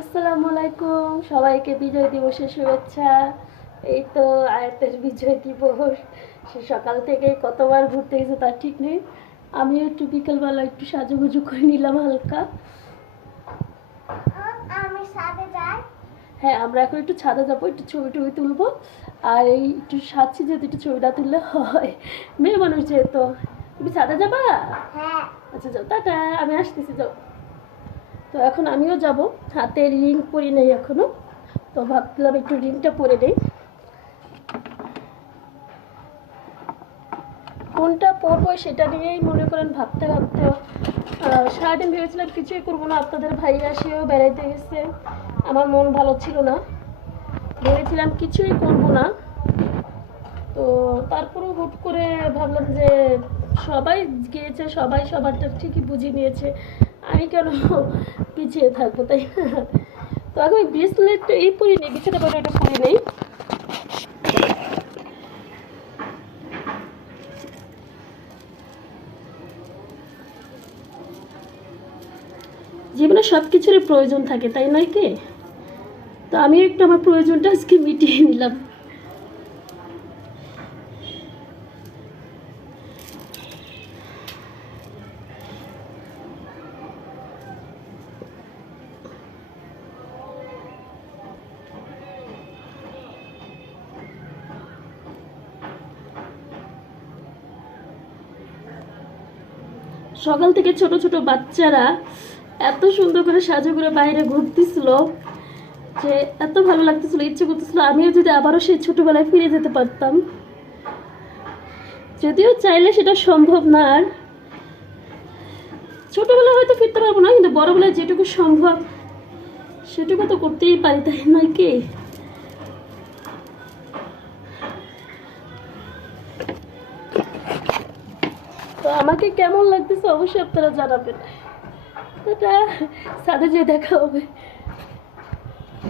আসসালামু আলাইকুম, সবাইকে বিজয় দিবসের শুভেচ্ছা। এই তো আয়াতের বিজয় দিবস। সে সকাল থেকে কতবার ঘুরতে গেছে তার ঠিক নেই। আমিও একটু বিকেলবেলা একটু সাজুগুজু করে নিলাম হালকা। আমি ছাদে যাই। হ্যাঁ, আমরা এখন একটু ছাদে যাবো, একটু ছবি টবি তুলবো। আর এই একটু সাজছি যেহেতু একটু ছবিটা তুললে হয়, মেয়ে মানুষ যেহেতু। তুমি ছাদে যাবা? হ্যাঁ। আচ্ছা যাও, টাটা, আমি আসতেছি, যাও। তো এখন আমিও যাব, হাতে রিং পরি নেই এখনো, তো ভাবলাম একটু রিংটা পরে নেই। কোনটা পরবো সেটা নিয়েই মনে করেন ভাবতে ভাবতে সারাদিন ভেবেছিলাম কিছুই করবো না, আপনাদের ভাই আসেও বেড়াইতে গেছে, আমার মন ভালো ছিল না, ভেবেছিলাম কিছুই করবো না। তো তারপরেও হুট করে ভাবলাম যে সবাই গিয়েছে, সবাই সবারটা ঠিকই বুঝিয়ে নিয়েছে, আমি কেন পিছিয়ে থাকবো, তাই না? তো এখন ব্রেসলেট এই পরি নেই, বিছানা পরে ওটা পরি নেই। জীবনে সব কিছুরই প্রয়োজন থাকে, তাই নয় কি? তো আমি একটু আমার প্রয়োজনটা আজকে মিটিয়ে নিলাম। সকাল থেকে ছোট ছোট বাচ্চারা এত সুন্দর করে সাজু করে বাইরে ঘুরতেছিল যে এত ভালো লাগতেছিল, ইচ্ছে করতেছিল আমিও যদি আবারও সেই ছোটবেলায় ফিরে যেতে পারতাম। যদিও চাইলে সেটা সম্ভব না, আর ছোটবেলায় হয়তো ফিরতে পারবো না, কিন্তু বড়বেলায় যেটুকু সম্ভব সেটুকু তো করতেই পারি, তাই নয় কি? তো আমাকে কেমন লাগতেছে অবশ্যই আপনারা জানাবেন। এটা সাথে যেয়ে দেখা হবে।